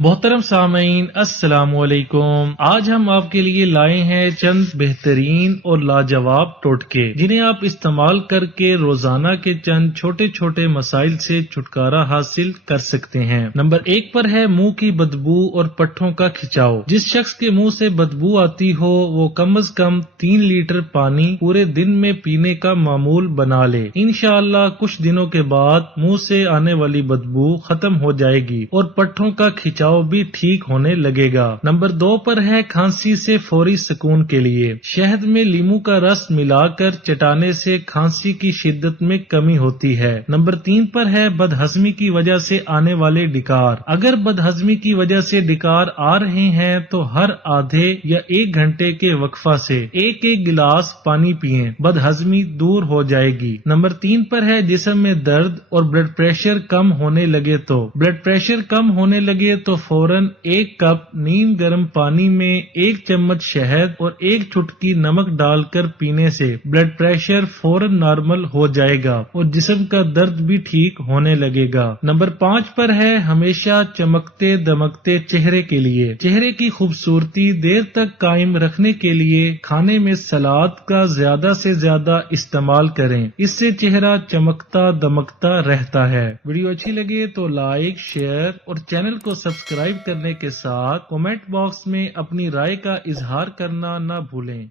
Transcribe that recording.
मोहतरम सामीन अस्सलाम वालेकुम। आज हम आपके लिए लाए हैं चंद बेहतरीन और लाजवाब टोटके जिन्हें आप इस्तेमाल करके रोजाना के चंद छोटे छोटे मसाइल से छुटकारा हासिल कर सकते हैं। नंबर 1 पर है मुंह की बदबू और पट्ठों का खिंचाव। जिस शख्स के मुंह से बदबू आती हो वो कम से कम 3 लीटर पानी पूरे दिन में पीने का मामूल बना ले। इंशाअल्लाह कुछ दिनों के बाद मुंह से आने वाली बदबू खत्म हो जाएगी और पट्ठों का खिंचाव भी ठीक होने लगेगा। नंबर 2 पर है खांसी से फौरी सुकून के लिए शहद में लीमू का रस मिलाकर चटाने से खांसी की शिद्दत में कमी होती है। नंबर 3 पर है बदहजमी की वजह से आने वाले डिकार। अगर बदहजमी की वजह से डिकार आ रहे हैं तो हर आधे या 1 घंटे के वक्फा से एक एक गिलास पानी पिएं, बदहजमी दूर हो जाएगी। नंबर 3 पर है जिस्म में दर्द और ब्लड प्रेशर कम होने लगे तो ब्लड प्रेशर कम होने लगे तो फौरन 1 कप नीम गर्म पानी में 1 चम्मच शहद और 1 चुटकी नमक डालकर पीने से ब्लड प्रेशर फौरन नॉर्मल हो जाएगा और जिस्म का दर्द भी ठीक होने लगेगा। नंबर 5 पर है हमेशा चमकते दमकते चेहरे के लिए चेहरे की खूबसूरती देर तक कायम रखने के लिए खाने में सलाद का ज्यादा से ज्यादा इस्तेमाल करें। इससे चेहरा चमकता दमकता रहता है। वीडियो अच्छी लगे तो लाइक शेयर और चैनल को सब्सक्राइब करने के साथ कमेंट बॉक्स में अपनी राय का इजहार करना न भूलें।